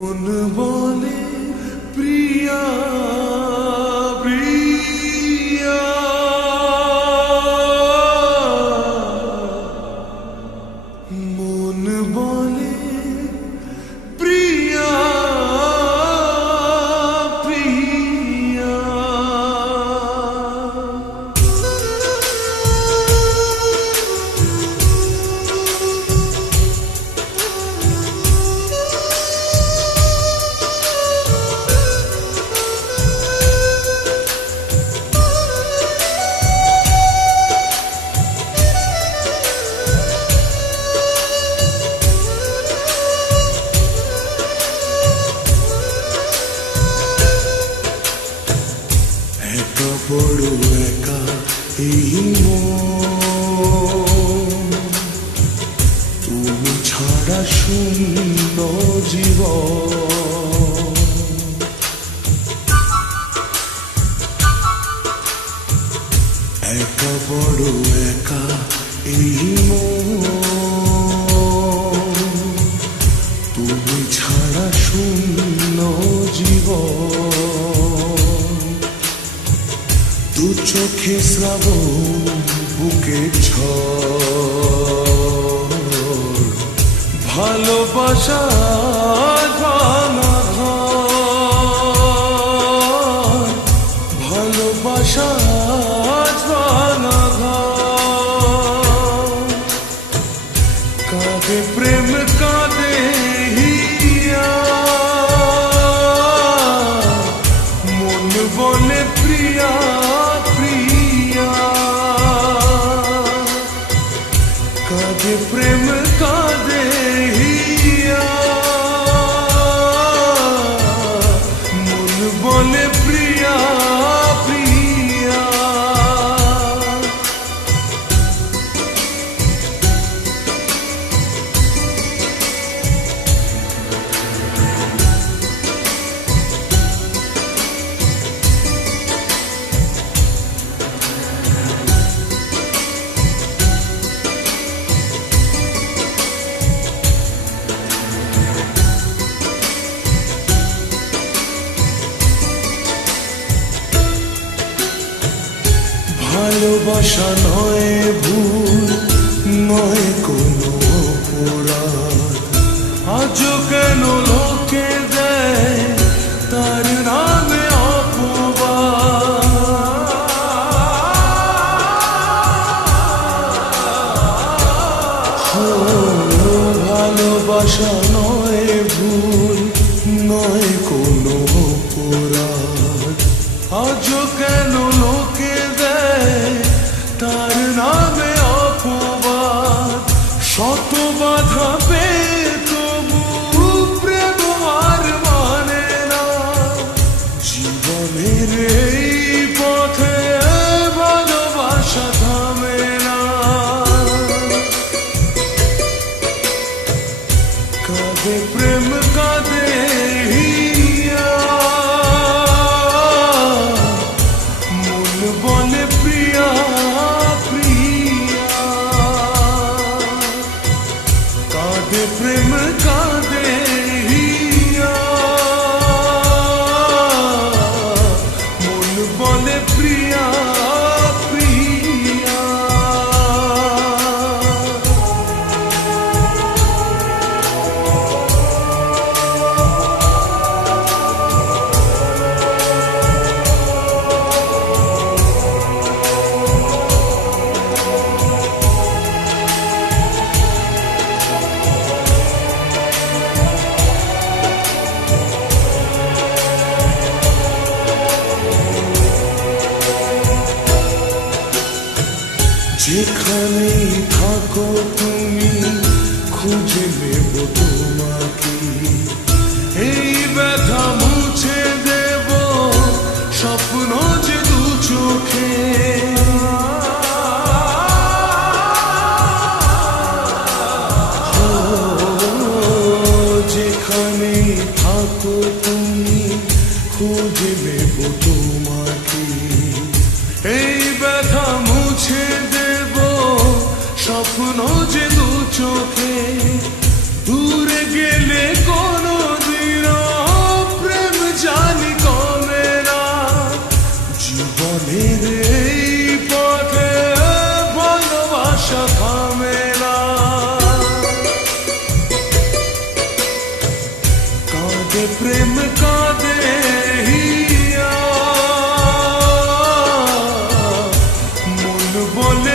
মন বলে প্রিয়া প্রিয়া? মন বলে বড় একা এই তুমি ছাড়া শূন্য জীবন একা বড় একা এই তুমি ছাড়া শূন্য জীবন চোখে শ্রাবণ বুকে ছ ভালোবাসা ভালোবাসা ভাঙা প্রেম কাঁদে বলে প্রিয়া। ভালোবাসা নয় ভুল, নয় কোনো অপরাধ। আজও কেন লোকে দেয় তার নামে ভালোবাসা নয় ভুল, নয় কোনো অপরাধ। আজও কেন কাঁদে প্রেম কাঁদে যেখানেই থাকো তুমি খুঁজে নেব তোমাকে। মন